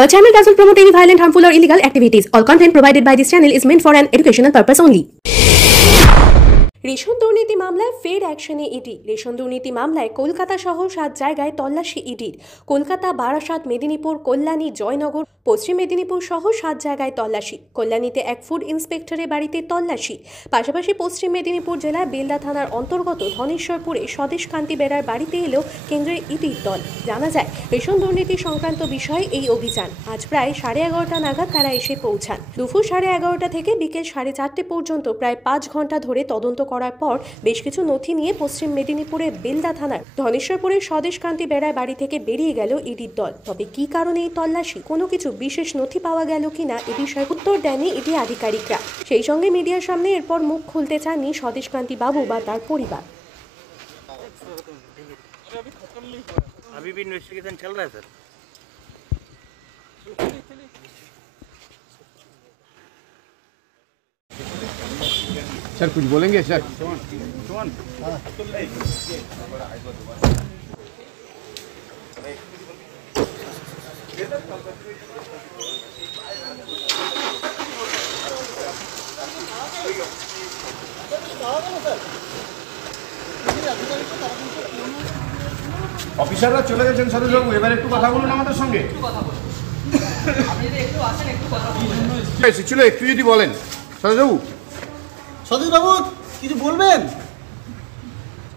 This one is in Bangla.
Our channel doesn't promote any violent, harmful, or illegal activities. All content provided by this channel is meant for an educational purpose only. Ration দুর্নীতি মামলায় ফের অ্যাকশনে ইডি। রেশন দুর্নীতি মামলায় কলকাতা সহ 7 জায়গায় তল্লাশি ইডির। কলকাতা, বারাসাত, মেদিনীপুর, কল্যাণী, জয়নগর, পশ্চিম মেদিনীপুর সহ 7 জায়গায় তল্লাশি। কল্যাণীতে এক ফুড ইন্সপেক্টরের বাড়িতে তল্লাশি। পাশাপাশি পশ্চিম মেদিনীপুর জেলার বেলদা থানার অন্তর্গত ধনেশ্বরপুরে স্বদেশ কান্তি বেরার বাড়িতে এলো কেন্দ্রের ইডির দল। জানা যায়, রেশন দুর্নীতি সংক্রান্ত বিষয়ে এই অভিযান। আজ প্রায় 11:30 নাগাদ তারা এসে পৌঁছান। দুপুর 11:30 থেকে বিকেল 4:30 পর্যন্ত প্রায় 5 ঘন্টা ধরে তদন্ত করার পর বেশ কিছু নথি নিয়ে পশ্চিম মেদিনীপুরের বেলদা থানার ধনেশ্বরপুরের স্বদেশ কান্তি বেরার বাড়ি থেকে বেরিয়ে গেল ইডির দল। তবে কি কারণে এই তল্লাশি, কোনো কিছু বিশেষ নথি পাওয়া গেল কিনা এ বিষয়ে উত্তর দেননি ইডি আধিকারিকরা। সেই সঙ্গে মিডিয়ার সামনে এরপর মুখ খুলতে চাননি স্বদেশ কান্তি বাবু বা তার পরিবার। अभी भी इन्वेस्टिगेशन चल रहा है सर। सर कुछ बोलेंगे सर? অফিসাররা চলে গেছেন সদস্যবাবু, এবার একটু কথা বলুন আমাদের সঙ্গে। ছিল একটু যদি বলেন সদস্যবাবু। সদস্যবাবু কিছু বলবেন?